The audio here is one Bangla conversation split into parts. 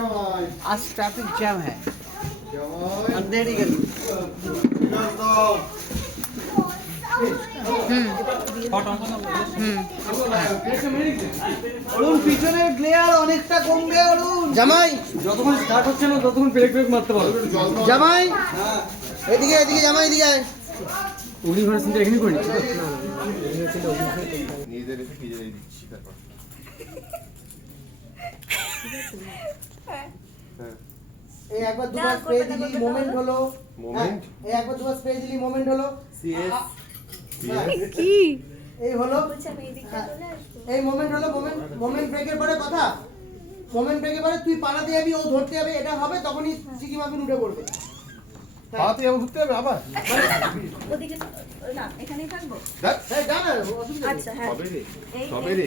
आज ट्रैफिक जैम है, अंधेरी गली। অরুণ পিছনের গ্লেয়ার অনেকটা কমবে অরুণ। জামাই যতক্ষণ স্টার্ট হচ্ছে না ততক্ষণ ব্রেক মারতে পারো। জামাই এদিকে এদিকে, জামাই এদিকে আয়। ইউনিভার্সিটি এখানে করে নিচ্ছি না নিজেদের এসে নিজেরাই দিচ্ছি। তারপর এই একবার দুবার স্প্রে দিলি মোমেন্ট হলো, মোমেন্ট এই একবার দুবার স্প্রে দিলি মোমেন্ট হলো। সিএস কি এই হলো, এই মোমেন্ট হলো। মোমেন্ট ব্রেকের পরে কথা, মোমেন্ট ব্রেকের পরে তুই পালাতে যাবি, ও ধরতে যাবে, এটা হবে তখনই চিকি মাফিন উঠে পড়বে। পালাতে যাবো, ঘুরতে হবে আবার ওদিকে না, এখানেই থাকবো। এই যা না, আচ্ছা হ্যাঁ সবে রে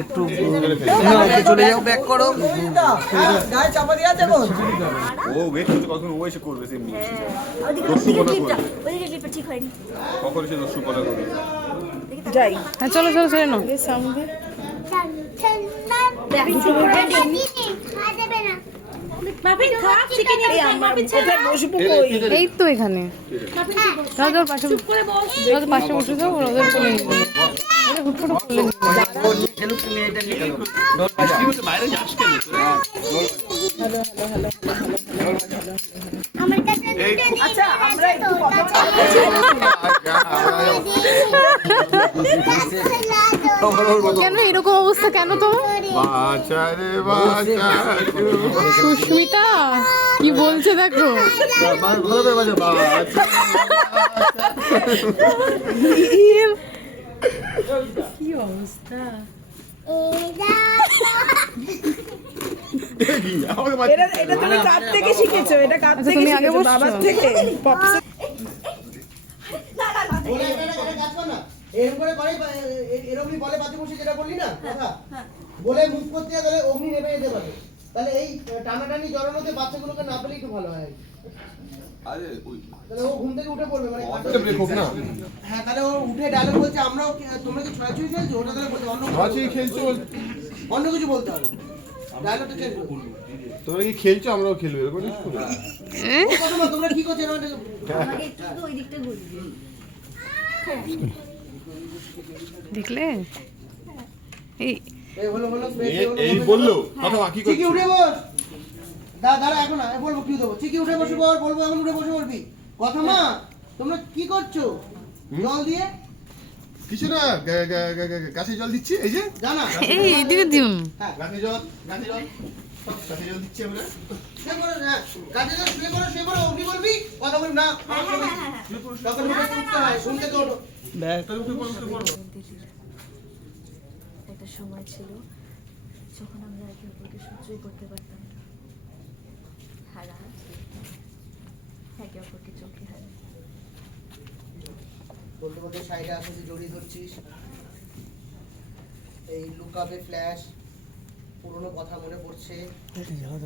একটু চলে যাও, ব্যাক করো। গায়ে চাপা দিয়ে আছে কোন ও ওয়েট করতে, কখন ও এসে করবে সেমনি। ওদিকে ক্লিপটা ঠিক হয়নি, কখন এসে দস্যু করা করবে। যাই হ্যাঁ, চলো চলো চলে নাও সামনে। এই তো এখানে পাশে বসে যাও, ওদের কোলে কেন এরকম অবস্থা কেন তোমার? সুস্মিতা কি বলছে দেখো, কি অবস্থা। এটা তুমি কার থেকে শিখেছো? এটা কার থেকে শিখেছো? বাবার থেকে? এরকম করে এরকমই বলে বাজে বসে, যেটা বললি না কথা বলে মুখ করতে গেলে অগ্নি নেমে যেতে পারে। তাহলে এই টানাটানি জড়ানোতে বাচ্চাগুলোকে না পেলে একটু ভালো হয়। তাহলে ও ঘুম থেকে উঠে পড়বে, মানে হ্যাঁ, তাহলে ও উঠে ডায়লগ বলছে আমরাও, তোমরা কি ছড়াছড়ি খেলছো? ওটা তাহলে বলছে অন্য কিছু বলতে হবে, ডায়লগটা চেঞ্জ করো। তোমরা কি খেলছো? আমরাও খেলবো, এরকম কিছু করবে। তোমরা কি করছো? আমাকে একটু ওই দিকটা ঘুরিয়ে দেখলে এই বললো কথা বাকি করছি। চিকি উঠে বস, দাঁড়া এখন বলবো কি দেবো। চিকি উঠে বসে বল, বলবো এখন উঠে বসে বলবি কথা। মা তোমরা কি করছো? জল দিয়ে কিছু না, গাছে জল দিচ্ছি। এই যে জানা এই দিকে দিন, গাছে জল গাছে জল দিচ্ছি আমরা। সে বলো না গাছে জল, শুয়ে পড়ো অগ্নি বলবি কথা বলবি না, তখন উঠতে হয় শুনতে তো একটা সময় ছিল যখন আমরা একে অপরকে সহ্যই করতে পারতাম না। হারা একে অপরকে চোখে হারা বলতে বলতে সাইডে আসে যে জড়িয়ে ধরছিস। এই লুকাবে ফ্ল্যাশ, পুরনো কথা মনে পড়ছে।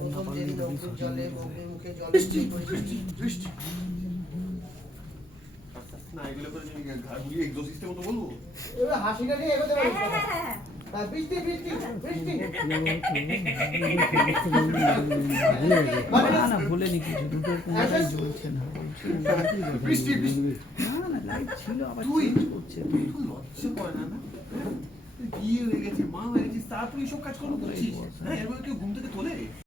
প্রথম যেদিন অগ্নির জলে, অগ্নির মুখে জল বৃষ্টি না, এগুলো করে তুমি ঘাড়গুলি এক্সোসিস্টের মতো বলবো। এবার হাসিটা নিয়ে এগোতে পারি। বৃষ্টি বৃষ্টি বৃষ্টি না ভুলেনি কিছু, দুটোর কোনো জ্বলছে না। বৃষ্টি বৃষ্টি না লাইট ছিল, আবার চেঞ্জ করছে। তুই লজ্জা করে না? বিয়ে হয়ে গেছে, মা হয়ে গেছিস, তারপরে এইসব কাজ করছিস? হ্যাঁ, এর মধ্যে